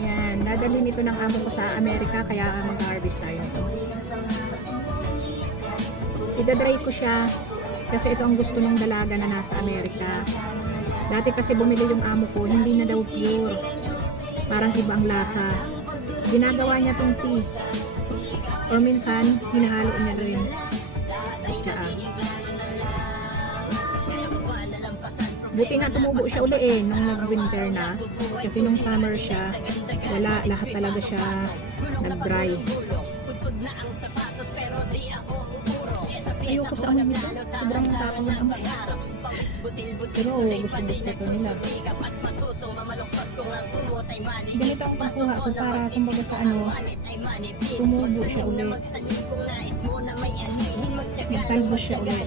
Yan, dadalhin ito ng amo ko sa Amerika kaya mag-harvest tayo nito. Idadry ko siya kasi ito ang gusto ng dalaga na nasa Amerika. Dati kasi bumili yung amo ko, hindi na daw pure. Parang iba ang lasa. Ginagawa niya tong tea. Or minsan, hinahalo niya rin. Tsaa. Buti nga tumubo siya uli eh, nung nag-winter na. Kasi nung summer siya, wala, lahat talaga siya nag-dry. Ayoko sa amoy nito. Sobrang tapang ng amoy. Pero gusto-gusto ko nila. Ganito ang pakuha ko para kumbaga sa ano, tumubo siya ulit. Nagtalbo siya ulit.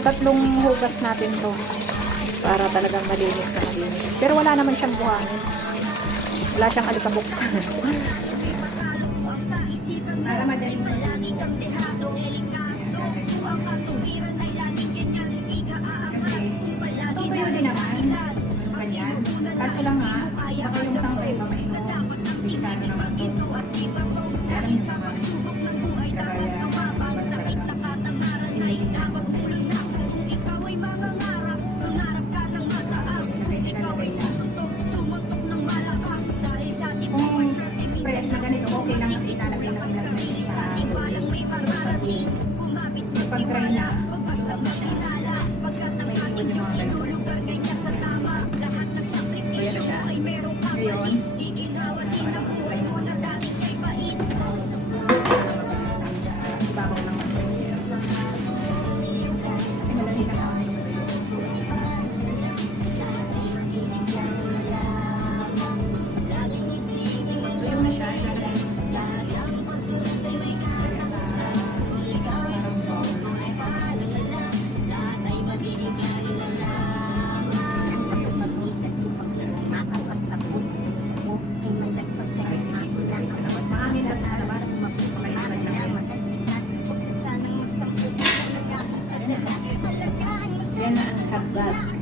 Mga tatlong hugas natin to para talagang malinis na malinis. Pero wala naman siyang buhangin. Wala siyang alikabok. para madaling sa bin. Pag dry na, may iwan yung mga ganito. Ayan na siya. Ngayon, ibabaw Have.